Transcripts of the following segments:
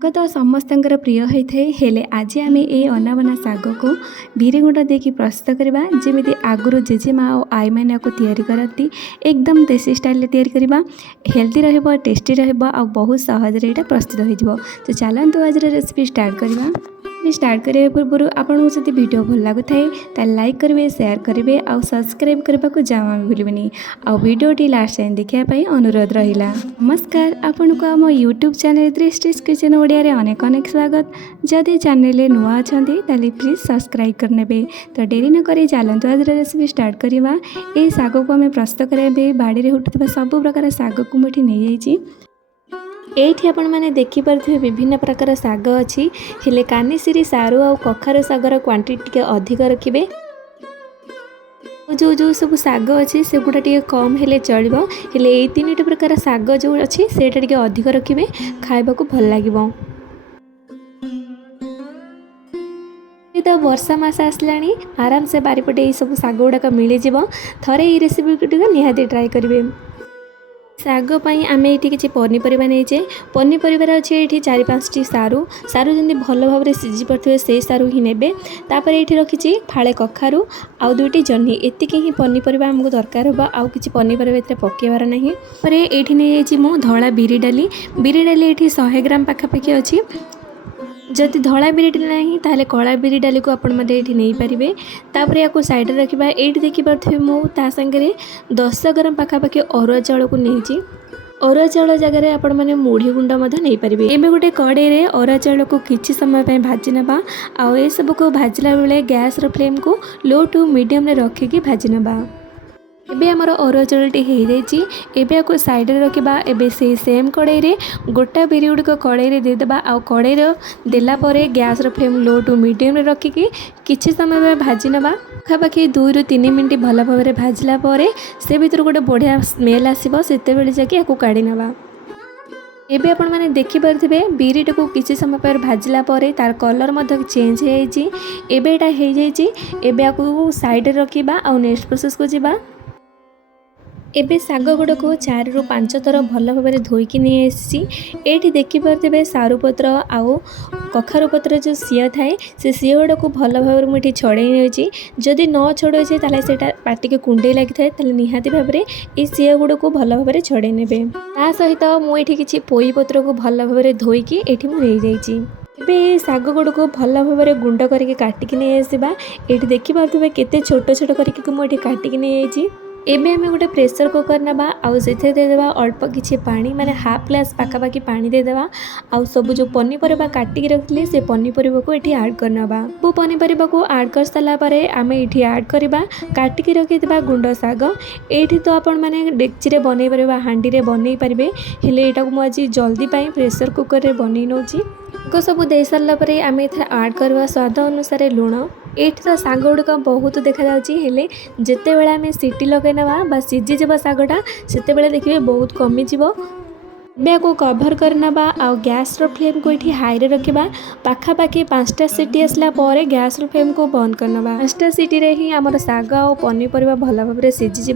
तो समस्तଙ୍କର प्रिय होता है हेले आज आम ये अनाबना साग को बिरी गुंड देकी प्रस्तुत करवा जमी आगुरी जेजेमा और आई मैंने तैयारी करती एकदम देसी स्टाइल तैयारी करवा हेल्दी रहिबो टेस्टी रहिबो आ बहुत सहज रे प्रस्तुत हो जिवो। तो चलतु आज रेसिपी स्टार्ट करवा। स्टार्ट करने पूर्व आपको जब वीडियो भल लगुए तो लाइक करेंगे शेयर करेंगे और सब्सक्राइब करने को जमा भी भूलें आ वीडियोटी लास्ट टाइम देखापी अनुरोध रहा। नमस्कार आपन को आम यूट्यूब चैनल दृष्टिस किचन ओडिया रे अनेक अनेक स्वागत। जदि चैनल नुआ अच्छा प्लीज सब्सक्राइब करने। तो डेरी न करी चलतु आज रेसिपी स्टार्ट करवा। ये साग को आम प्रस्तुत करेंगे बाड़ी में उठुवा सब प्रकार साग को मुझे नहीं जाइए। एठी आपण माने देखि परथिबे विभिन्न प्रकार साग अछि हेले कानिसिरी सारू आ कखारू सागर क्वांटिटी के अधिक रखिबे। जो जो सब साग अच्छी से गुड़ा टे कम हेले चलिबो हेले ए तीनटी प्रकार साग जो अच्छी सेटा टे अधिक रखिबे खाइबा को भल लागिबो। तो वर्षा मास आसलानी आराम से बारीपटे ये सब साग गुड़ाक मिल जाव। थरे ये रेसिपी निहाती ट्राई करेंगे। साग पाई आम ये किसी पनीपरिया नहींचे पनीपरिया अच्छे ये 4-5टी सारू सारू जमी भल भाव में सीझी पड़े से सारू ही ने। तापर ये रखी फाड़े कखारू आउ 2टी जह्नी एतिक ही पनीपरिया आमको दरकार होगा आउ किसी पनीपरिया पकेबार ना। ये नहीं मु धला बिरी डाली ये 100 ग्राम पाखापाखि अच्छी। जदि धला बिरी डाली ना ताले कला बिरी डाली को आपण ये नहीं पारे। तापर या साइड रखा ये देखिपे मुझे सांगे 10 ग्राम पाखापाखि अरुआ चाउल को नहीं। अरुआ चाउल जगह आपण मैंने मुढ़ी गुंडा नहीं पारे। एवं गोटे कड़े में अरुआ चाउल को किसी समय भाजी नवा आउ ए सब को भाजला बेले गैस फ्लेम को लो टू मीडियम रे रखिकी भाजी नवा। एबे आमर अरुआ चाउलटी हो जाइए। एबे आपको साइड रखा एबे से सेम कड़े रे गोटा बिरी गुड़िक कड़े रे देदेबा आ कड़े देला परे gas flame low to medium रे रखिकी किछि समय भाजी नवा। पाखापाखि 2 ରୁ 3 मिनट भल भाव में भाजला परे से भीतर गोटे बढ़िया स्मेल आसो से जाकि आपको काढ़ी नवा। एबे आपण माने देखि परथिबे बिरीटा को किछि समय पर भाजला परे तार कलर मध्य चेंज हो जाइए। एबे एटा हो जाइए। एबे आपको साइड रखिबा आ नेक्स्ट प्रोसेस को जिबा। एबे साग गुड़ा को 4 ରୁ 5 थर भल भाव में धोईकी नहीं आसी। ये देखिपे सारू पत्र आउ कखारू पत्र जो सीआ थाए से सीआ गुड़ा को भल भाव में मुझे छड़े नहीं। जदि न छड़े से पाटी के कुंडे लगी था निहाती भाव में ये सीआ गुड़ा को भल भाव में छड़े ने। ता सहित मुझे किसी पोई पत्र को भल भाव में धोईकी ये नहीं जाइए। साग गुड़ को भल भाव में गुंड करके काटिकी नहीं आसवा। ये देखिपे केते छोट छोट करके मुझे काटिकी नहीं जाइए। एबे आमे गोटे प्रेशर कुकर नबा आउ से देदेबा अल्प किछि पानी माने हाफ ग्लास पाखापाखि पानी देदेबा आउ सब जो पनीपरिया काटिकी रखिले से पनीपरिया को ये ऐड करनबा। वो पनीपरिया को ऐड कर सारा परे आमे ये ऐड करबा काटिकी रखिथिबा गुंड साग। एठी तो आपण माने डेक्ची रे बनै परबा हांडी रे बनै परिबे हेले एटा को मु आज जल्दी पाई प्रेशर कुकर रे बनै नोची को सब दे सारा परे आमे एथा ऐड करबा स्वाद अनुसार लुण। एठी तो साग गुड़िक बहुत देखा जाए जिते बेले आम सीटी लगे ना सीझीज सागटा से देखिए बहुत कमिज। बे को कभर करनबा आ गैस फ्लेम को ये हाई रे रखा पाखापाखि 5टा सीटी आसला पर गैस फ्लेम को बंद करनबा। 5टा सीटी रे ही आमर साग और पनीपरिया भल भाव में सीझीज।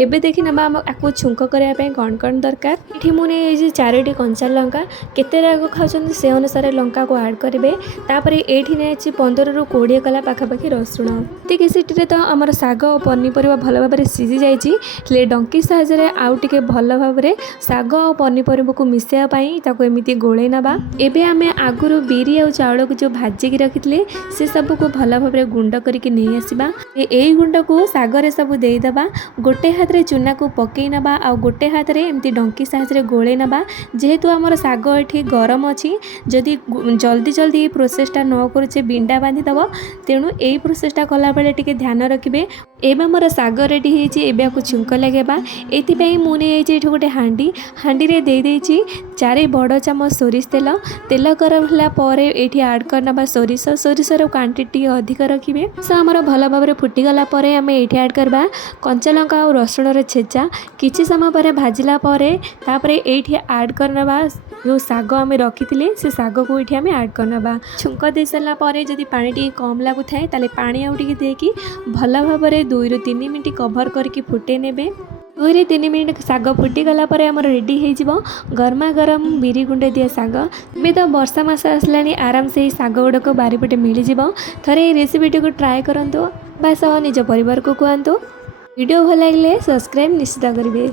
एबे देखि नबा आपको छुंक करने कौन कौन दरकार। ये मुझे 4टी कंचा लंका केते राग खाऊँ से अनुसार लंका को ऐड करेंगे। तापर ये नहीं 15 ରୁ 20 कला पाखापाखि रसुण। टी सीटी तो आमर साग और पनीपरिया भल भाव में सीझी जाइए। डंकी साहाय्य आउ टिके भल भाव में साग और पनीपरिया को मिसाई एमती गोले नवा। एबे आमे आगुरु बिरी आ चाउल को जो भाजिकी रखिले से सब को भल भाव में गुंड करके नहीं आसवा। यही गुंड को सागरे सब देदेबा गोटे हाथ रे चूना को पकई नबा आ गोटे हाथ रे एमती डंकी साहाय्य गोले नबा। जेहेतु आमर साग ये गरम अच्छी जदि जल्दी जल्दी ये प्रोसेसटा न करे बिंडा बांधी दब तेणु यही प्रोसेसटा कला बेले टिके ध्यान रखिए। एबे मोर साग रेडी होइछि। एबे आपको छुंक लगेबा एथि मुझे गोटे हांडी रे दे 4 बड़ चामच सोरिष तेल गरम होला ये ऐड करना सोरिषर क्वांटिटी अधिक रखिए। सो आमर भल भाव में फुटीगला आम ये ऐड करवा कंचा लंका और रसुण छेचा किछि समय पर भाजला तापर ये ऐड करना जो साग आम रखी से साग को ये आम ऐड करना। छुंक दे सारापर जदि पानी टी कम लगुए ताले पानी आउ टिके देकी भल भाव में 2 ରୁ 3 मिनट कभर करके फुटे नेबे। 2 3 मिनिट शाग फुटिगला आमर रेडी हो गरमा गरम बिरी गुंड दिया शाग। ଏବେ ତ ବର୍ଷା ମାସ ଆସିଲାଣି ଆରାମସେ ଏହି ଶାଗ ଗୁଡ଼ାକ ବାରିପଟେ ମିଳିଯିବ। ଥରେ ଏହି ରେସିପିଟିକୁ ଟ୍ରାଏ କରନ୍ତୁ ବା ସହ ନିଜ ପରିବାରକୁ ଖୁଆନ୍ତୁ। ଭିଡ଼ିଓ ଭଲ ଲାଗିଲେ ସବସ୍କ୍ରାଇବ୍ ନିଶ୍ଚିତ କରିବେ।